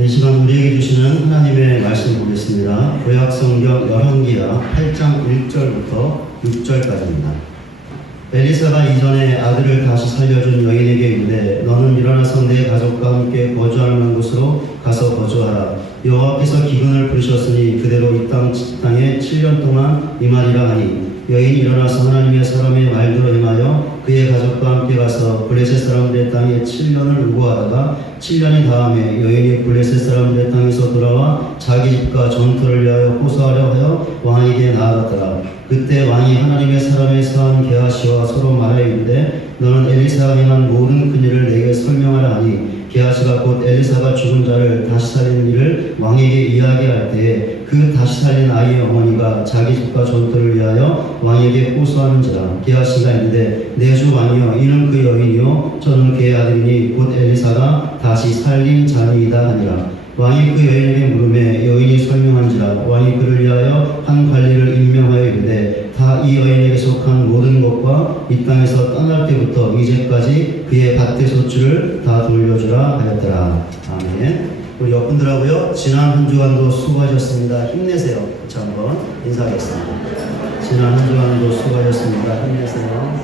이 시간 우리에게 주시는 하나님의 말씀 보겠습니다. 구약성경 열왕기하 8장 1절부터 6절까지입니다. 엘리사가 이전에 아들을 다시 살려준 여인에게 이르되 너는 일어나서 내 가족과 함께 거주할 만한 곳으로 가서 거주하라. 여호와께서 기근을 부르셨으니 그대로 이 땅에 7년 동안 임하리라 하니 여인이 일어나서 하나님의 사람의 말대로 행하여 그의 가족과 함께 가서 블레셋 사람들의 땅에 7년을 우고하다가 7년이 다음에 여인이 블레셋 사람들의 땅에서 돌아와 자기 집과 전투를 위하여 호소하려 하여 왕에게 나아갔더라. 그때 왕이 하나님의 사람의 사한 게하시와 서로 말하이르되 너는 엘리사가 행한 모든 큰일을 내게 설명하라 하니 게하시가 곧 엘리사가 죽은 자를 다시 살리는 일을 왕에게 이야기할 때에 그 다시 살린 아이의 어머니가 자기 집과 전투를 위하여 왕에게 호소하는지라. 게하시가 이르되 내 주 왕이여 이는 그 여인이요 저는 그의 아들이니 곧 엘리사가 다시 살린 자니이다 하니라. 왕이 그 여인에게 물으매 여인이 설명한지라. 왕이 그를 위하여 한 관리를 임명하여 이르되 다 이 여인에게 속한 모든 것과 이 땅에서 떠날 때부터 이제까지 그의 밭의 소출을 다 돌려주라 하였더라. 아멘. 우리 옆분들하고요, 지난 한 주간도 수고하셨습니다. 힘내세요. 같이 한번 인사하겠습니다. 지난 한 주간도 수고하셨습니다. 힘내세요.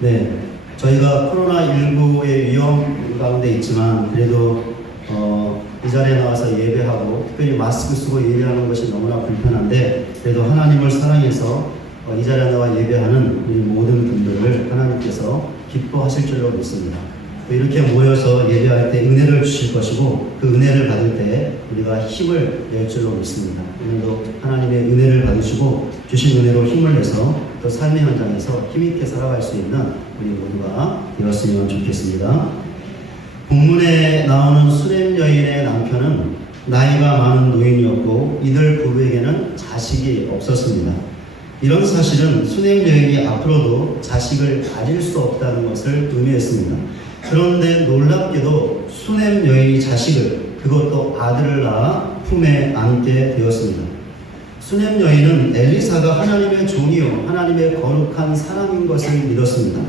네, 저희가 코로나19의 위험 가운데 있지만 그래도 이 자리에 나와서 예배하고 특별히 마스크 쓰고 예배하는 것이 너무나 불편한데 그래도 하나님을 사랑해서 이 자리에 나와 예배하는 우리 모든 분들을 하나님께서 기뻐하실 줄로 믿습니다. 이렇게 모여서 예배할 때 은혜를 주실 것이고 그 은혜를 받을 때 우리가 힘을 낼 줄로 믿습니다. 오늘도 하나님의 은혜를 받으시고 주신 은혜로 힘을 내서 또 삶의 현장에서 힘있게 살아갈 수 있는 우리 모두가 되었으면 좋겠습니다. 본문에 나오는 수렘 여인의 남편은 나이가 많은 노인이었고 이들 부부에게는 자식이 없었습니다. 이런 사실은 수렘 여인이 앞으로도 자식을 가질 수 없다는 것을 의미했습니다. 그런데 놀랍게도 수렘 여인이 자식을, 그것도 아들을 낳아 품에 안게 되었습니다. 수렘 여인은 엘리사가 하나님의 종이요 하나님의 거룩한 사람인 것을 믿었습니다.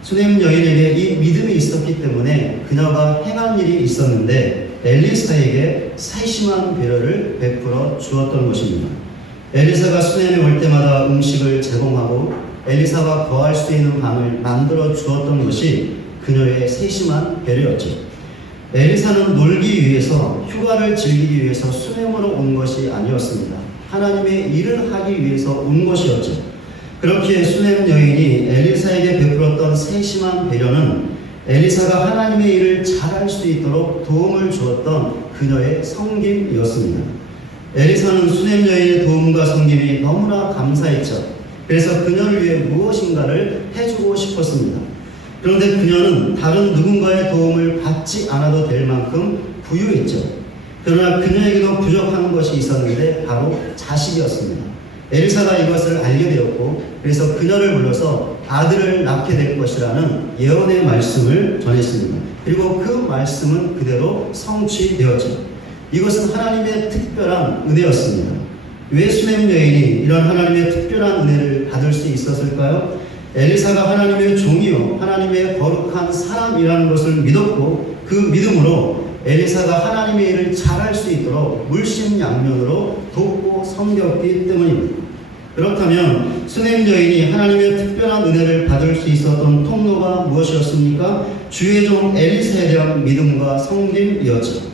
수렘 여인에게 이 믿음이 있었기 때문에 그녀가 행한 일이 있었는데 엘리사에게 세심한 배려를 베풀어 주었던 것입니다. 엘리사가 수넴에 올 때마다 음식을 제공하고 엘리사가 거할 수 있는 방을 만들어 주었던 것이 그녀의 세심한 배려였죠. 엘리사는 놀기 위해서, 휴가를 즐기기 위해서 수넴으로 온 것이 아니었습니다. 하나님의 일을 하기 위해서 온 것이었죠. 그렇기에 수넴 여인이 엘리사에게 베풀었던 세심한 배려는 엘리사가 하나님의 일을 잘할 수 있도록 도움을 주었던 그녀의 섬김이었습니다. 엘리사는 수넴 여인의 도움과 섬김이 너무나 감사했죠. 그래서 그녀를 위해 무엇인가를 해주고 싶었습니다. 그런데 그녀는 다른 누군가의 도움을 받지 않아도 될 만큼 부유했죠. 그러나 그녀에게도 부족한 것이 있었는데 바로 자식이었습니다. 엘리사가 이것을 알게 되었고 그래서 그녀를 불러서 아들을 낳게 될 것이라는 예언의 말씀을 전했습니다. 그리고 그 말씀은 그대로 성취되었죠. 이것은 하나님의 특별한 은혜였습니다. 왜 수넴 여인이 이런 하나님의 특별한 은혜를 받을 수 있었을까요? 엘리사가 하나님의 종이요 하나님의 거룩한 사람이라는 것을 믿었고 그 믿음으로 엘리사가 하나님의 일을 잘할 수 있도록 물심양면으로 돕고 섬겼기 때문입니다. 그렇다면 수넴 여인이 하나님의 특별한 은혜를 받을 수 있었던 통로가 무엇이었습니까? 주의 종 엘리사에 대한 믿음과 섬김이었죠.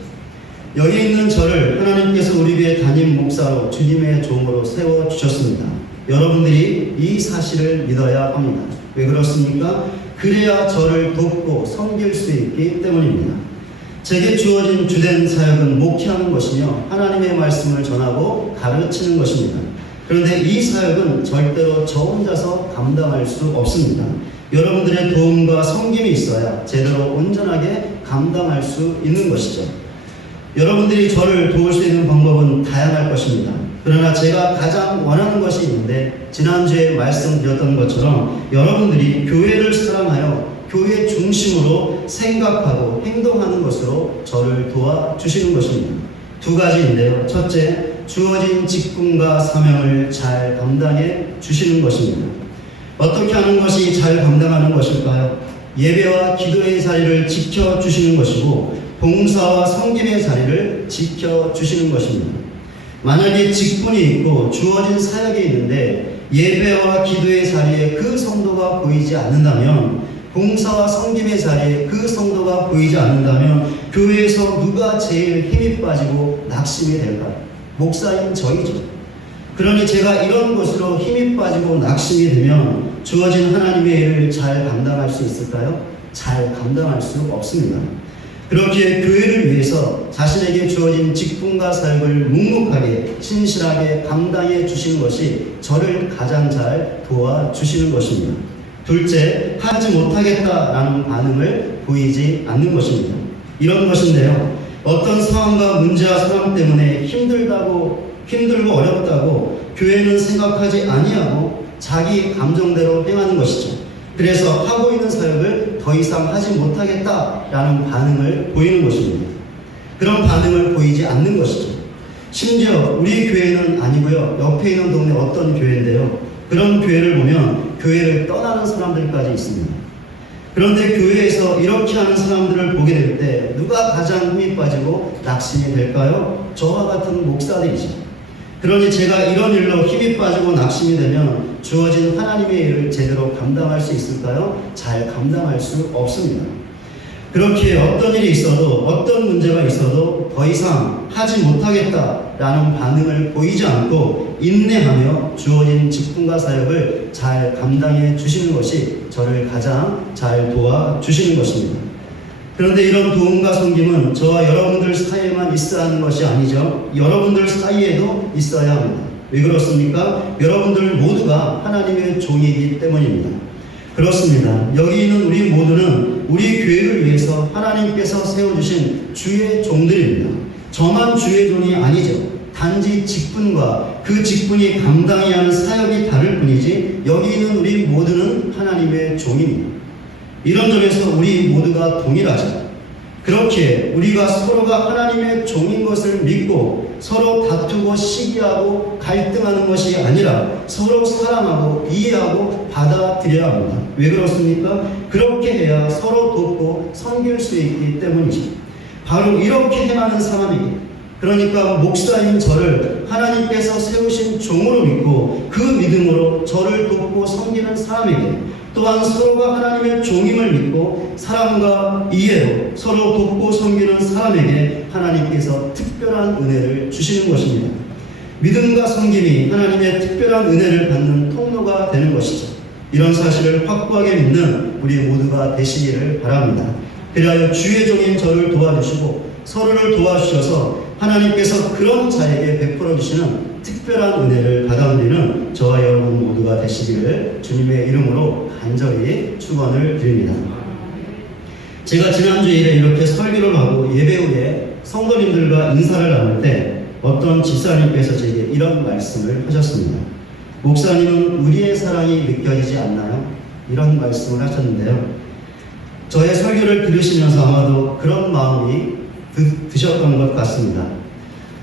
여기 있는 저를 하나님께서 우리 교회 담임 목사로 주님의 종으로 세워주셨습니다. 여러분들이 이 사실을 믿어야 합니다. 왜 그렇습니까? 그래야 저를 돕고 섬길 수 있기 때문입니다. 제게 주어진 주된 사역은 목회하는 것이며 하나님의 말씀을 전하고 가르치는 것입니다. 그런데 이 사역은 절대로 저 혼자서 감당할 수 없습니다. 여러분들의 도움과 섬김이 있어야 제대로 온전하게 감당할 수 있는 것이죠. 여러분들이 저를 도울 수 있는 방법은 다양할 것입니다. 그러나 제가 가장 원하는 것이 있는데 지난주에 말씀드렸던 것처럼 여러분들이 교회를 사랑하여 교회 중심으로 생각하고 행동하는 것으로 저를 도와주시는 것입니다. 두 가지인데요. 첫째, 주어진 직분과 사명을 잘 감당해 주시는 것입니다. 어떻게 하는 것이 잘 감당하는 것일까요? 예배와 기도의 자리를 지켜주시는 것이고 봉사와 섬김의 자리를 지켜주시는 것입니다. 만약에 직분이 있고 주어진 사역이 있는데 예배와 기도의 자리에 그 성도가 보이지 않는다면, 봉사와 섬김의 자리에 그 성도가 보이지 않는다면 교회에서 누가 제일 힘이 빠지고 낙심이 될까요? 목사인 저희죠. 그러니 제가 이런 것으로 힘이 빠지고 낙심이 되면 주어진 하나님의 일을 잘 감당할 수 있을까요? 잘 감당할 수 없습니다. 그렇게 교회를 위해서 자신에게 주어진 직분과 사역을 묵묵하게 신실하게 감당해 주시는 것이 저를 가장 잘 도와주시는 것입니다. 둘째, 하지 못하겠다라는 반응을 보이지 않는 것입니다. 이런 것인데요, 어떤 상황과 문제와 사람 때문에 힘들고 어렵다고 교회는 생각하지 아니하고 자기 감정대로 행하는 것이죠. 그래서 하고 있는 사역을 더 이상 하지 못하겠다라는 반응을 보이는 것입니다. 그런 반응을 보이지 않는 것이죠. 심지어 우리 교회는 아니고요, 옆에 있는 동네 어떤 교회인데요, 그런 교회를 보면 교회를 떠나는 사람들까지 있습니다. 그런데 교회에서 이렇게 하는 사람들을 보게 될 때 누가 가장 힘이 빠지고 낙심이 될까요? 저와 같은 목사들이죠. 그러니 제가 이런 일로 힘이 빠지고 낙심이 되면 주어진 하나님의 일을 제대로 감당할 수 있을까요? 잘 감당할 수 없습니다. 그렇게 어떤 일이 있어도, 어떤 문제가 있어도 더 이상 하지 못하겠다라는 반응을 보이지 않고 인내하며 주어진 직분과 사역을 잘 감당해 주시는 것이 저를 가장 잘 도와주시는 것입니다. 그런데 이런 도움과 섬김은 저와 여러분들 사이에만 있어야 하는 것이 아니죠. 여러분들 사이에도 있어야 합니다. 왜 그렇습니까? 여러분들 모두가 하나님의 종이기 때문입니다. 그렇습니다. 여기 있는 우리 모두는 우리 교회를 위해서 하나님께서 세워주신 주의 종들입니다. 저만 주의 종이 아니죠. 단지 직분과 그 직분이 감당해야 하는 사역이 다를 뿐이지 여기 있는 우리 모두는 하나님의 종입니다. 이런 점에서 우리 모두가 동일하죠. 그렇게 우리가 서로가 하나님의 종인 것을 믿고 서로 다투고 시기하고 갈등하는 것이 아니라 서로 사랑하고 이해하고 받아들여야 합니다. 왜 그렇습니까? 그렇게 해야 서로 돕고 섬길 수 있기 때문이죠. 바로 이렇게 행하는 사람에게, 그러니까 목사인 저를 하나님께서 세우신 종으로 믿고 그 믿음으로 저를 돕고 섬기는 사람에게, 또한 서로가 하나님의 종임을 믿고 사랑과 이해로 서로 돕고 섬기는 사람에게 하나님께서 특별한 은혜를 주시는 것입니다. 믿음과 섬김이 하나님의 특별한 은혜를 받는 통로가 되는 것이죠. 이런 사실을 확고하게 믿는 우리 모두가 되시기를 바랍니다. 그리하여 주의 종인 저를 도와주시고 서로를 도와주셔서 하나님께서 그런 자에게 베풀어 주시는 특별한 은혜를 받아들이는 저와 여러분 모두가 되시기를 주님의 이름으로 간절히 축원을 드립니다. 제가 지난주일에 이렇게 설교를 하고 예배 후에 성도님들과 인사를 나눌 때 어떤 집사님께서 제게 이런 말씀을 하셨습니다. 목사님은 우리의 사랑이 느껴지지 않나요? 이런 말씀을 하셨는데요. 저의 설교를 들으시면서 아마도 그런 마음이 드셨던 것 같습니다.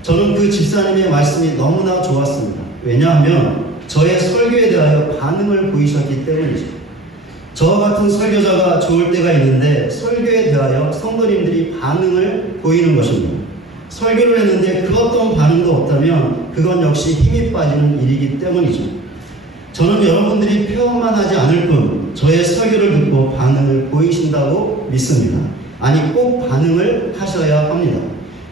저는 그 집사님의 말씀이 너무나 좋았습니다. 왜냐하면 저의 설교에 대하여 반응을 보이셨기 때문이죠. 저와 같은 설교자가 좋을 때가 있는데 설교에 대하여 성도님들이 반응을 보이는 것입니다. 설교를 했는데 그 어떤 반응도 없다면 그건 역시 힘이 빠지는 일이기 때문이죠. 저는 여러분들이 표현만 하지 않을 뿐 저의 설교를 듣고 반응을 보이신다고 믿습니다. 아니, 꼭 반응을 하셔야 합니다.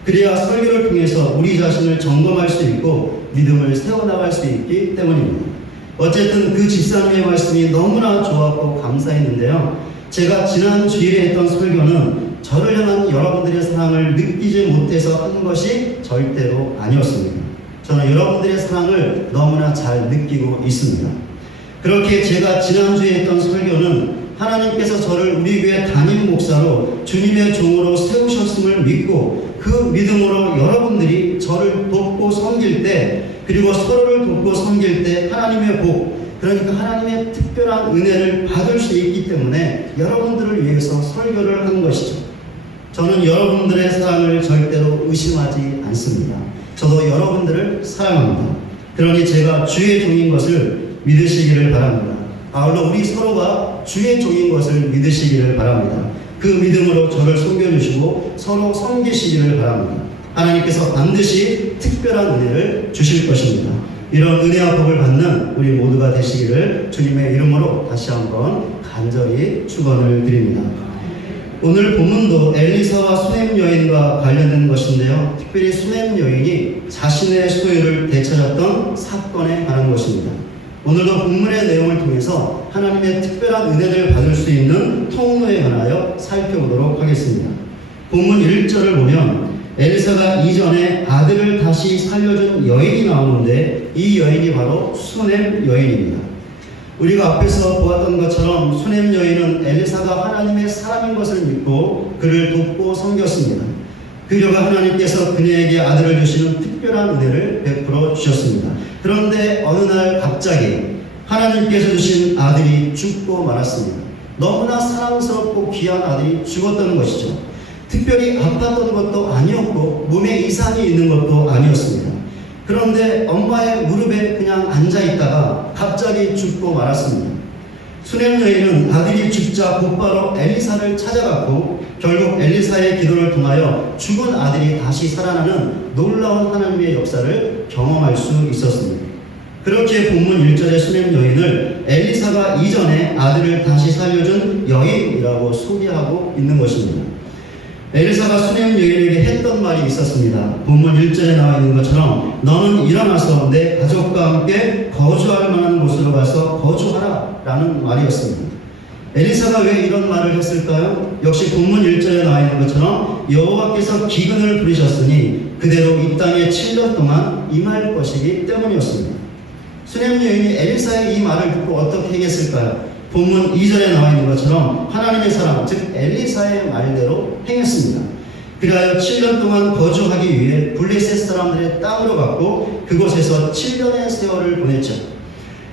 그래야 설교를 통해서 우리 자신을 점검할 수 있고 믿음을 세워나갈 수 있기 때문입니다. 어쨌든 그 집사님의 말씀이 너무나 좋았고 감사했는데요. 제가 지난 주일에 했던 설교는 저를 향한 여러분들의 사랑을 느끼지 못해서 하는 것이 절대로 아니었습니다. 저는 여러분들의 사랑을 너무나 잘 느끼고 있습니다. 그렇게 제가 지난주에 했던 설교는 하나님께서 저를 우리 교회 담임 목사로 주님의 종으로 세우셨음을 믿고 그 믿음으로 여러분들이 저를 돕고 섬길 때, 그리고 서로를 돕고 섬길 때 하나님의 복, 그러니까 하나님의 특별한 은혜를 받을 수 있기 때문에 여러분들을 위해서 설교를 하는 것이죠. 저는 여러분들의 사랑을 절대로 의심하지 않습니다. 저도 여러분들을 사랑합니다. 그러니 제가 주의 종인 것을 믿으시기를 바랍니다. 아울러 우리 서로가 주의 종인 것을 믿으시기를 바랍니다. 그 믿음으로 저를 섬겨주시고 서로 섬기시기를 바랍니다. 하나님께서 반드시 특별한 은혜를 주실 것입니다. 이런 은혜와 복을 받는 우리 모두가 되시기를 주님의 이름으로 다시 한번 간절히 축원을 드립니다. 오늘 본문도 엘리사와 수넴 여인과 관련된 것인데요. 특별히 수넴 여인이 자신의 소유를 되찾았던 사건에 관한 것입니다. 오늘도 본문의 내용을 통해서 하나님의 특별한 은혜를 받을 수 있는 통로에 관하여 살펴보도록 하겠습니다. 본문 1절을 보면 엘리사가 이전에 아들을 다시 살려준 여인이 나오는데 이 여인이 바로 수넴 여인입니다. 우리가 앞에서 보았던 것처럼 수넴 여인은 엘리사가 하나님의 사람인 것을 믿고 그를 돕고 섬겼습니다. 그녀가 하나님께서 그녀에게 아들을 주시는 특별한 은혜를 베풀어 주셨습니다. 그런데 어느 날 갑자기 하나님께서 주신 아들이 죽고 말았습니다. 너무나 사랑스럽고 귀한 아들이 죽었다는 것이죠. 특별히 아팠던 것도 아니었고 몸에 이상이 있는 것도 아니었습니다. 그런데 엄마의 무릎에 그냥 앉아있다가 갑자기 죽고 말았습니다. 수넴 여인은 아들이 죽자 곧바로 엘리사를 찾아갔고 결국 엘리사의 기도를 통하여 죽은 아들이 다시 살아나는 놀라운 하나님의 역사를 경험할 수 있었습니다. 그렇게 본문 1절의 수넴 여인을 엘리사가 이전에 아들을 다시 살려준 여인이라고 소개하고 있는 것입니다. 엘리사가 수넴 여인에게 했던 말이 있었습니다. 본문 1절에 나와 있는 것처럼 너는 일어나서 내 가족과 함께 거주할 만한 곳으로 가서 거주하라 라는 말이었습니다. 엘리사가 왜 이런 말을 했을까요? 역시 본문 1절에 나와 있는 것처럼 여호와께서 기근을 부리셨으니 그대로 이 땅에 7년 동안 임할 것이기 때문이었습니다. 수넴 여인이 엘리사의 이 말을 듣고 어떻게 행했을까요? 본문 2절에 나와 있는 것처럼 하나님의 사람, 즉 엘리사의 말대로 행했습니다. 그리하여 7년 동안 거주하기 위해 블레셋 사람들의 땅으로 갔고 그곳에서 7년의 세월을 보냈죠.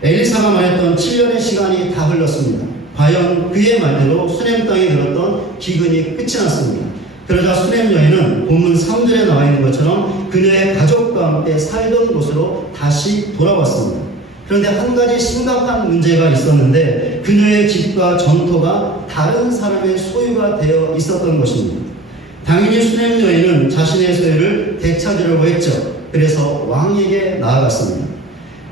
엘리사가 말했던 7년의 시간이 다 흘렀습니다. 과연 그의 말대로 수넴 땅에 들었던 기근이 끝이 났습니다. 그러자 수넴 여인은 본문 3절에 나와 있는 것처럼 그녀의 가족과 함께 살던 곳으로 다시 돌아왔습니다. 그런데 한 가지 심각한 문제가 있었는데 그녀의 집과 전토가 다른 사람의 소유가 되어 있었던 것입니다. 당연히 수넴 여인은 자신의 소유를 되찾으려고 했죠. 그래서 왕에게 나아갔습니다.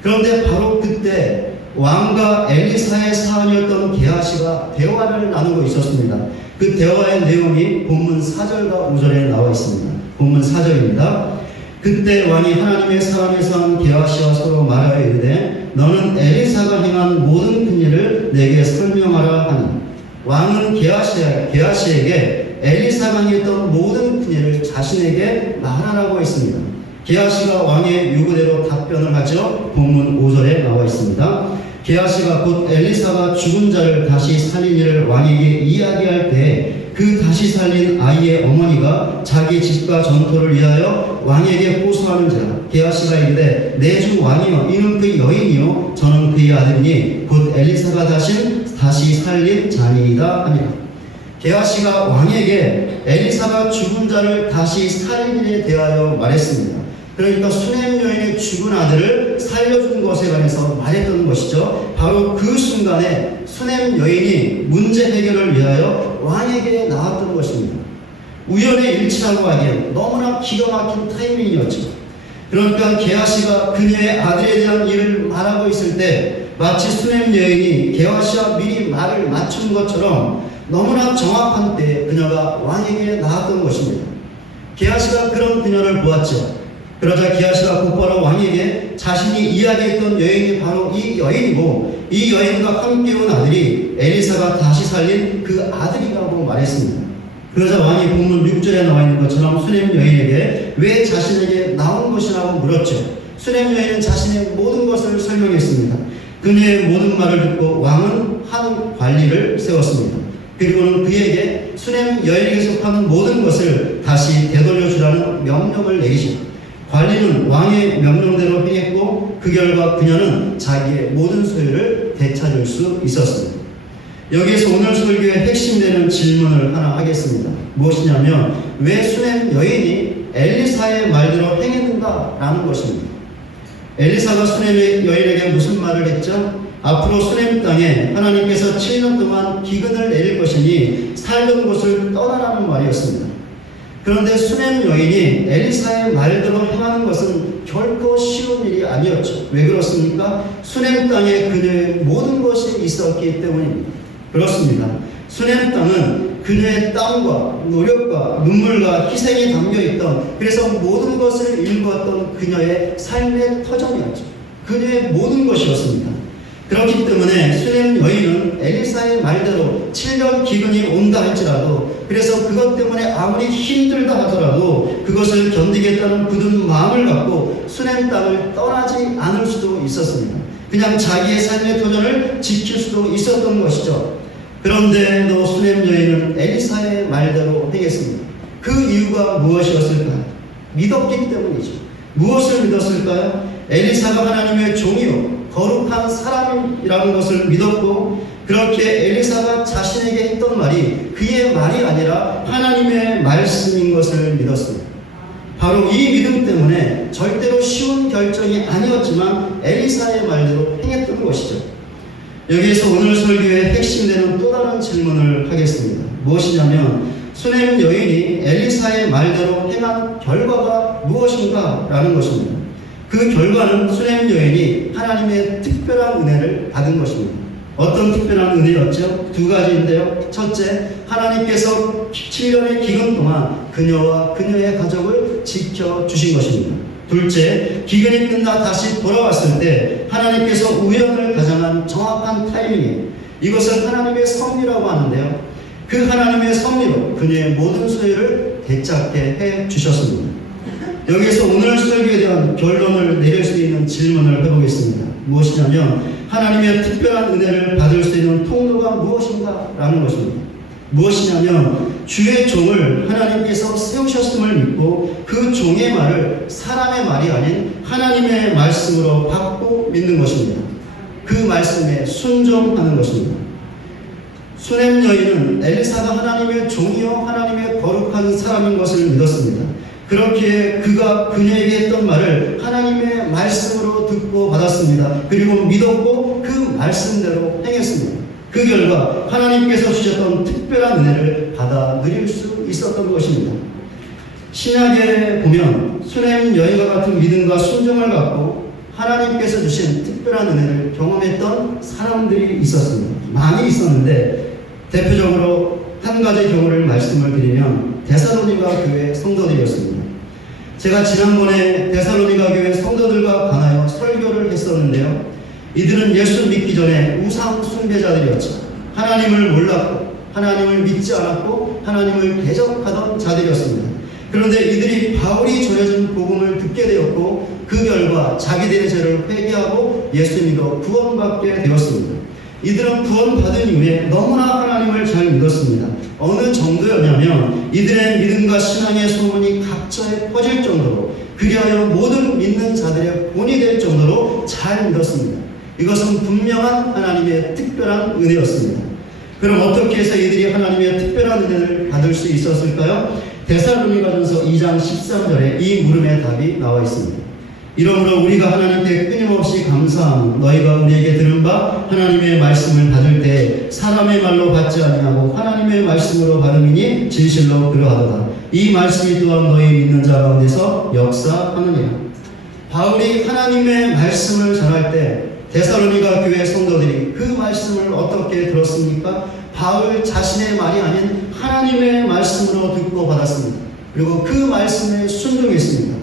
그런데 바로 그때 왕과 엘리사의 사원이었던 게하시가 대화를 나누고 있었습니다. 그 대화의 내용이 본문 4절과 5절에 나와 있습니다. 본문 4절입니다. 그때 왕이 하나님의 사람에서 한 게하시와 서로 말하여 이르되 너는 엘리사가 행한 모든 큰 일을 내게 설명하라 하니 왕은 게하시에게 엘리사가 행했던 모든 큰 일을 자신에게 말하라고 했습니다. 게하시가 왕의 요구대로 답변을 하죠. 본문 5절에 나와 있습니다. 게하시가 곧 엘리사가 죽은 자를 다시 살린 일을 왕에게 이야기할 때 그 다시 살린 아이의 어머니가 자기 집과 전토를 위하여 왕에게 호소하는지라. 게하시가 이르되 내 주 왕이여 이는 그 여인이요 저는 그의 아들이니 곧 엘리사가 다시 살린 자니이다 하니라. 게하시가 왕에게 엘리사가 죽은 자를 다시 살린 일에 대하여 말했습니다. 그러니까 수넴 여인의 죽은 아들을 살려준 것에 관해서 말했던 것이죠. 바로 그 순간에 수넴 여인이 문제 해결을 위하여 왕에게 나왔던 것입니다. 우연의 일치라고 하기엔 너무나 기가 막힌 타이밍이었죠. 그러니까 게하시가 그녀의 아들에 대한 일을 말하고 있을 때 마치 수넴 여인이 게하시와 미리 말을 맞춘 것처럼 너무나 정확한 때에 그녀가 왕에게 나왔던 것입니다. 게하시가 그런 그녀를 보았죠. 그러자 게하시가 곧바로 왕에게 자신이 이야기했던 여인이 바로 이 여인이고 이 여인과 함께 온 아들이 엘리사가 다시 살린 그 아들이라고 말했습니다. 그러자 왕이 본문 6절에 나와 있는 것처럼 수넴 여인에게 왜 자신에게 나온 것이라고 물었죠. 수넴 여인은 자신의 모든 것을 설명했습니다. 그녀의 모든 말을 듣고 왕은 한 관리를 세웠습니다. 그리고는 그에게 수넴 여인에게 속한 모든 것을 다시 되돌려 주라는 명령을 내리죠. 관리는 왕의 명령대로 행했고 그 결과 그녀는 자기의 모든 소유를 되찾을 수 있었습니다. 여기에서 오늘 설교의 핵심되는 질문을 하나 하겠습니다. 무엇이냐면 왜 수넴 여인이 엘리사의 말대로 행했는가 라는 것입니다. 엘리사가 수넴 여인에게 무슨 말을 했죠? 앞으로 수냄 땅에 하나님께서 7년 동안 기근을 내릴 것이니 살던 곳을 떠나라는 말이었습니다. 그런데 수냄 여인이 엘리사의 말대로 행하는 것은 결코 쉬운 일이 아니었죠. 왜 그렇습니까? 수냄 땅에 그녀의 모든 것이 있었기 때문입니다. 그렇습니다. 수냄 땅은 그녀의 땀과 노력과 눈물과 희생이 담겨있던, 그래서 모든 것을 일구었던 그녀의 삶의 터전이었죠. 그녀의 모든 것이었습니다. 그렇기 때문에 수냄 여인은 엘리사의 말대로 7년 기근이 온다 할지라도, 그래서 그것 때문에 아무리 힘들다 하더라도 그것을 견디겠다는 굳은 마음을 갖고 수냄 땅을 떠나지 않을 수도 있었습니다. 그냥 자기의 삶의 도전을 지킬 수도 있었던 것이죠. 그런데도 수냄 여인은 엘리사의 말대로 행했습니다. 그 이유가 무엇이었을까요? 믿었기 때문이죠. 무엇을 믿었을까요? 엘리사가 하나님의 종이요 거룩한 사람이라는 것을 믿었고, 그렇게 엘리사가 자신에게 했던 말이 그의 말이 아니라 하나님의 말씀인 것을 믿었습니다. 바로 이 믿음 때문에 절대로 쉬운 결정이 아니었지만 엘리사의 말대로 행했던 것이죠. 여기에서 오늘 설교의 핵심되는 또 다른 질문을 하겠습니다. 무엇이냐면, 수냄 여인이 엘리사의 말대로 행한 결과가 무엇인가 라는 것입니다. 그 결과는 수냄 여인이 하나님의 특별한 은혜를 받은 것입니다. 어떤 특별한 은혜였죠? 두 가지인데요. 첫째, 하나님께서 7년의 기근 동안 그녀와 그녀의 가족을 지켜주신 것입니다. 둘째, 기근이 끝나 다시 돌아왔을 때 하나님께서 우연을 가장한 정확한 타이밍에, 이것을 하나님의 섭리라고 하는데요. 그 하나님의 섭리로 그녀의 모든 소유를 되찾게 해 주셨습니다. 여기에서 오늘 설교에 대한 결론을 내릴 수 있는 질문을 해보겠습니다. 무엇이냐면, 하나님의 특별한 은혜를 받을 수 있는 통로가 무엇인가 라는 것입니다. 무엇이냐면, 주의 종을 하나님께서 세우셨음을 믿고 그 종의 말을 사람의 말이 아닌 하나님의 말씀으로 받고 믿는 것입니다. 그 말씀에 순종하는 것입니다. 수냄 여인은 엘리사가 하나님의 종이요 하나님의 거룩한 사람인 것을 믿었습니다. 그렇게 그가 그녀에게 했던 말을 하나님의 말씀으로 듣고 받았습니다. 그리고 믿었고 그 말씀대로 행했습니다. 그 결과 하나님께서 주셨던 특별한 은혜를 받아 누릴 수 있었던 것입니다. 신약에 보면 수냄 여인과 같은 믿음과 순종을 갖고 하나님께서 주신 특별한 은혜를 경험했던 사람들이 있었습니다. 많이 있었는데, 대표적으로 한 가지 경우를 말씀을 드리면 데살로니가 교회 성도들이었습니다. 제가 지난번에 데살로니가 교회 성도들과 관하여 설교를 했었는데요. 이들은 예수 믿기 전에 우상 숭배자들이었죠. 하나님을 몰랐고 하나님을 믿지 않았고 하나님을 대적하던 자들이었습니다. 그런데 이들이 바울이 전해준 복음을 듣게 되었고, 그 결과 자기들의 죄를 회개하고 예수 믿어 구원받게 되었습니다. 이들은 구원받은 이후에 너무나 하나님을 잘 믿었습니다. 어느 정도였냐면 이들의 믿음과 신앙의 소문이 각처에 퍼질 정도로, 그리하여 모든 믿는 자들의 본이 될 정도로 잘 믿었습니다. 이것은 분명한 하나님의 특별한 은혜였습니다. 그럼 어떻게 해서 이들이 하나님의 특별한 은혜를 받을 수 있었을까요? 데살로니가전서 2장 13절에 이 물음의 답이 나와 있습니다. 이러므로 우리가 하나님께 끊임없이 감사함은 너희가 우리에게 들은 바 하나님의 말씀을 받을 때 사람의 말로 받지 아니하고 하나님의 말씀으로 받음이니 진실로 그러하도다. 이 말씀이 또한 너희 믿는 자 가운데서 역사하느니라. 바울이 하나님의 말씀을 전할 때 데살로니가 교회 성도들이 그 말씀을 어떻게 들었습니까? 바울 자신의 말이 아닌 하나님의 말씀으로 듣고 받았습니다. 그리고 그 말씀에 순종했습니다.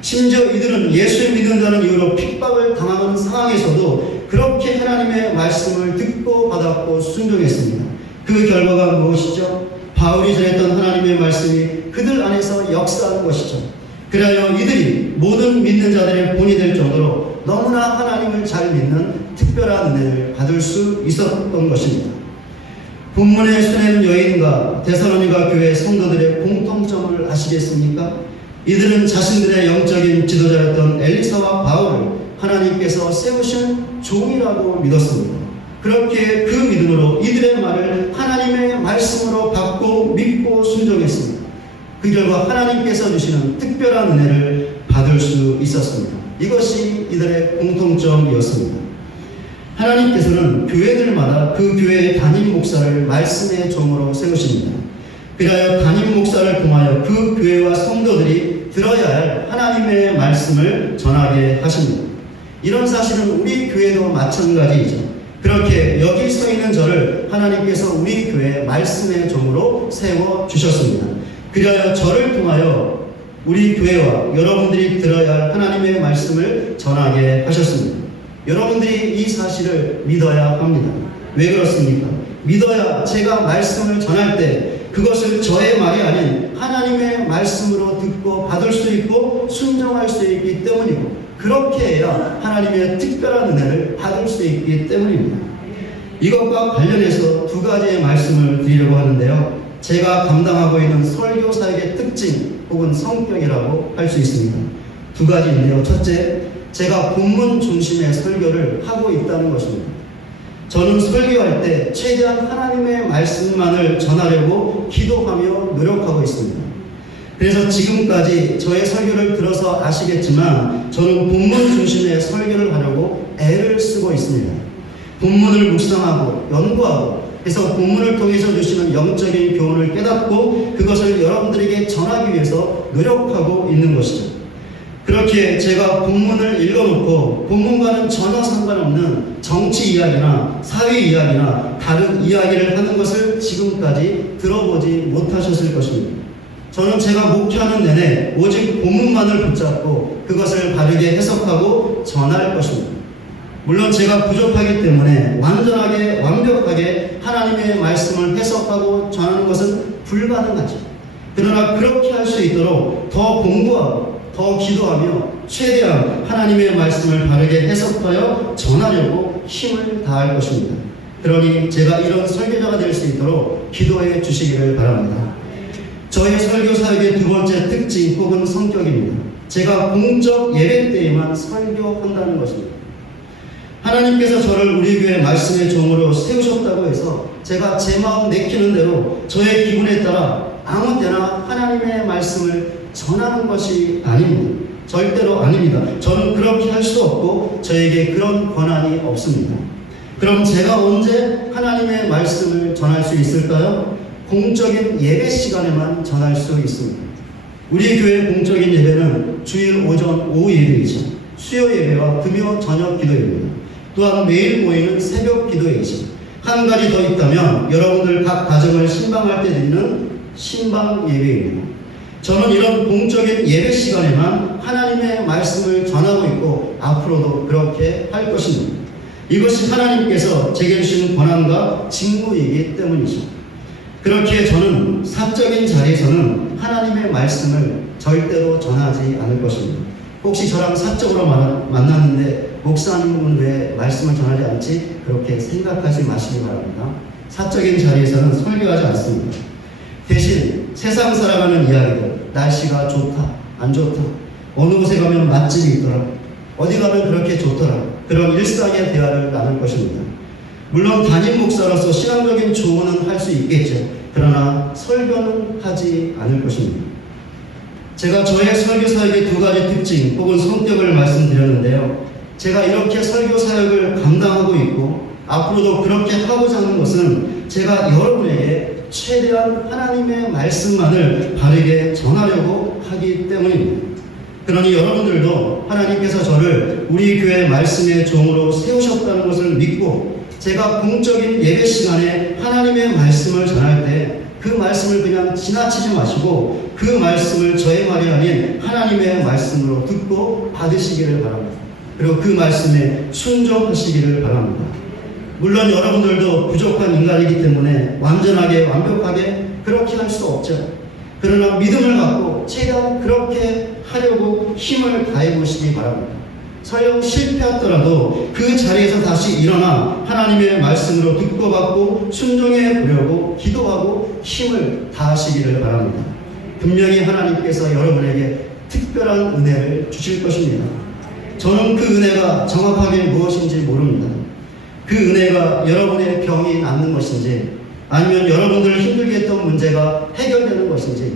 심지어 이들은 예수를 믿는다는 이유로 핍박을 당하는 상황에서도 그렇게 하나님의 말씀을 듣고 받았고 순종했습니다. 그 결과가 무엇이죠? 바울이 전했던 하나님의 말씀이 그들 안에서 역사하는 것이죠. 그래야 이들이 모든 믿는 자들의 본이 될 정도로 너무나 하나님을 잘 믿는 특별한 은혜를 받을 수 있었던 것입니다. 본문의 수냄 여인과 데살로니가 교회 성도들의 공통점을 아시겠습니까? 이들은 자신들의 영적인 지도자였던 엘리사와 바울을 하나님께서 세우신 종이라고 믿었습니다. 그렇게 그 믿음으로 이들의 말을 하나님의 말씀으로 받고 믿고 순종했습니다. 그 결과 하나님께서 주시는 특별한 은혜를 받을 수 있었습니다. 이것이 이들의 공통점이었습니다. 하나님께서는 교회들마다 그 교회의 담임 목사를 말씀의 종으로 세우십니다. 그리하여 담임 목사를 통하여 그 교회와 성도들이 들어야 할 하나님의 말씀을 전하게 하십니다. 이런 사실은 우리 교회도 마찬가지이죠. 그렇게 여기 서 있는 저를 하나님께서 우리 교회의 말씀의 종으로 세워주셨습니다. 그리하여 저를 통하여 우리 교회와 여러분들이 들어야 할 하나님의 말씀을 전하게 하셨습니다. 여러분들이 이 사실을 믿어야 합니다. 왜 그렇습니까? 믿어야 제가 말씀을 전할 때 그것을 저의 말이 아닌 하나님의 말씀으로 듣고 받을 수 있고 순종할 수 있기 때문이고, 그렇게 해야 하나님의 특별한 은혜를 받을 수 있기 때문입니다. 이것과 관련해서 두 가지의 말씀을 드리려고 하는데요. 제가 감당하고 있는 설교 사역의 특징 혹은 성격이라고 할 수 있습니다. 두 가지인데요. 첫째, 제가 본문 중심의 설교를 하고 있다는 것입니다. 저는 설교할 때 최대한 하나님의 말씀만을 전하려고 기도하며 노력하고 있습니다. 그래서 지금까지 저의 설교를 들어서 아시겠지만 저는 본문 중심의 설교를 하려고 애를 쓰고 있습니다. 본문을 묵상하고 연구하고, 그래서 본문을 통해서 주시는 영적인 교훈을 깨닫고 그것을 여러분들에게 전하기 위해서 노력하고 있는 것이죠. 그렇게 제가 본문을 읽어놓고 본문과는 전혀 상관없는 정치 이야기나 사회 이야기나 다른 이야기를 하는 것을 지금까지 들어보지 못하셨을 것입니다. 저는 제가 목회하는 내내 오직 본문만을 붙잡고 그것을 바르게 해석하고 전할 것입니다. 물론 제가 부족하기 때문에 완전하게 완벽하게 하나님의 말씀을 해석하고 전하는 것은 불가능하죠. 그러나 그렇게 할 수 있도록 더 공부하고 더 기도하며 최대한 하나님의 말씀을 바르게 해석하여 전하려고 힘을 다할 것입니다. 그러니 제가 이런 설교자가 될 수 있도록 기도해 주시기를 바랍니다. 저의 설교 사역의 두 번째 특징 혹은 성격입니다. 제가 공적 예배 때에만 설교한다는 것입니다. 하나님께서 저를 우리 교회 말씀의 종으로 세우셨다고 해서 제가 제 마음 내키는 대로 저의 기분에 따라 아무 때나 하나님의 말씀을 전하는 것이 아닙니다. 절대로 아닙니다. 저는 그렇게 할 수 없고 저에게 그런 권한이 없습니다. 그럼 제가 언제 하나님의 말씀을 전할 수 있을까요? 공적인 예배 시간에만 전할 수 있습니다. 우리 교회 공적인 예배는 주일 오전 오후 예배이죠. 수요 예배와 금요 저녁 기도입니다. 또한 매일 모이는 새벽 기도이죠. 한 가지 더 있다면 여러분들 각 가정을 신방할 때 드리는 신방 예배입니다. 저는 이런 공적인 예배 시간에만 하나님의 말씀을 전하고 있고 앞으로도 그렇게 할 것입니다. 이것이 하나님께서 제게 주신 권한과 직무이기 때문이죠. 그렇게 저는 사적인 자리에서는 하나님의 말씀을 절대로 전하지 않을 것입니다. 혹시 저랑 사적으로 만났는데 목사님은 왜 말씀을 전하지 않지? 그렇게 생각하지 마시기 바랍니다. 사적인 자리에서는 설교하지 않습니다. 대신 세상 살아가는 이야기들, 날씨가 좋다, 안 좋다, 어느 곳에 가면 맛집이 있더라, 어디 가면 그렇게 좋더라, 그런 일상의 대화를 나눌 것입니다. 물론 담임 목사로서 신앙적인 조언은 할 수 있겠죠. 그러나 설교는 하지 않을 것입니다. 제가 저의 설교 사역의 두 가지 특징 혹은 성격을 말씀드렸는데요. 제가 이렇게 설교 사역을 감당하고 있고 앞으로도 그렇게 하고자 하는 것은 제가 여러분에게 최대한 하나님의 말씀만을 바르게 전하려고 하기 때문입니다. 그러니 여러분들도 하나님께서 저를 우리 교회 말씀의 종으로 세우셨다는 것을 믿고 제가 공적인 예배 시간에 하나님의 말씀을 전할 때 그 말씀을 그냥 지나치지 마시고 그 말씀을 저의 말이 아닌 하나님의 말씀으로 듣고 받으시기를 바랍니다. 그리고 그 말씀에 순종하시기를 바랍니다. 물론 여러분들도 부족한 인간이기 때문에 완전하게 완벽하게 그렇게 할 수 없죠. 그러나 믿음을 갖고 최대한 그렇게 하려고 힘을 다해 보시기 바랍니다. 설령 실패하더라도 그 자리에서 다시 일어나 하나님의 말씀으로 듣고 받고 순종해 보려고 기도하고 힘을 다하시기를 바랍니다. 분명히 하나님께서 여러분에게 특별한 은혜를 주실 것입니다. 저는 그 은혜가 정확하게 무엇인지 모릅니다. 그 은혜가 여러분의 병이 낫는 것인지, 아니면 여러분들을 힘들게 했던 문제가 해결되는 것인지,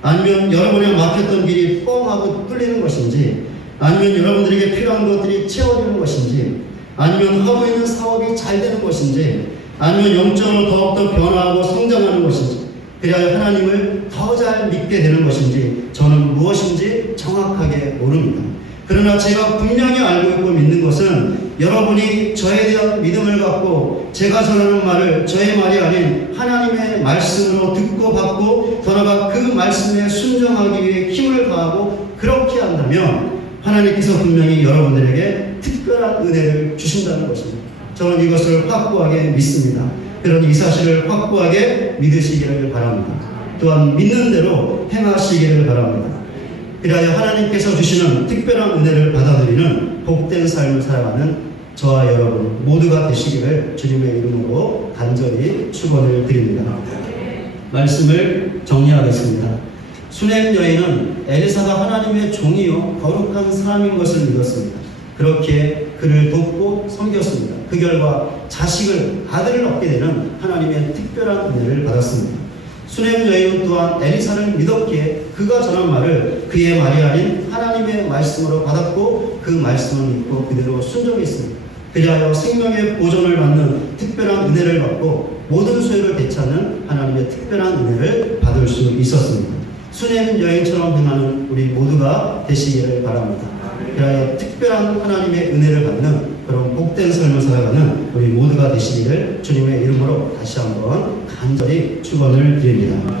아니면 여러분의 막혔던 길이 뻥하고 뚫리는 것인지, 아니면 여러분들에게 필요한 것들이 채워지는 것인지, 아니면 하고 있는 사업이 잘 되는 것인지, 아니면 영적으로 더욱더 변화하고 성장하는 것인지, 그래야 하나님을 더 잘 믿게 되는 것인지 저는 무엇인지 정확하게 모릅니다. 그러나 제가 분명히 알고 있고 믿는 것은 여러분이 저에 대한 믿음을 갖고 제가 전하는 말을 저의 말이 아닌 하나님의 말씀으로 듣고 받고 더 나아가 그 말씀에 순종하기 위해 힘을 다하고 그렇게 한다면 하나님께서 분명히 여러분들에게 특별한 은혜를 주신다는 것입니다. 저는 이것을 확고하게 믿습니다. 그런 이 사실을 확고하게 믿으시기를 바랍니다. 또한 믿는 대로 행하시기를 바랍니다. 그리하여 하나님께서 주시는 특별한 은혜를 받아들이는 복된 삶을 살아가는 저와 여러분 모두가 되시기를 주님의 이름으로 간절히 축원을 드립니다. 말씀을 정리하겠습니다. 수넴 여인은 엘리사가 하나님의 종이요 거룩한 사람인 것을 믿었습니다. 그렇게 그를 돕고 섬겼습니다. 그 결과 아들을 얻게 되는 하나님의 특별한 은혜를 받았습니다. 수넴 여인은 또한 엘리사를 믿었기에 그가 전한 말을 그의 말이 아닌 하나님의 말씀으로 받았고 그 말씀을 믿고 그대로 순종했습니다. 그리하여 생명의 보존을 받는 특별한 은혜를 받고 모든 소유를 되찾는 하나님의 특별한 은혜를 받을 수 있었습니다. 수넴 여인처럼 행하는 우리 모두가 되시기를 바랍니다. 그리하여 특별한 하나님의 은혜를 받는 그런 복된 삶을 살아가는 우리 모두가 되시기를 주님의 이름으로 다시 한번 간절히 축원을 드립니다.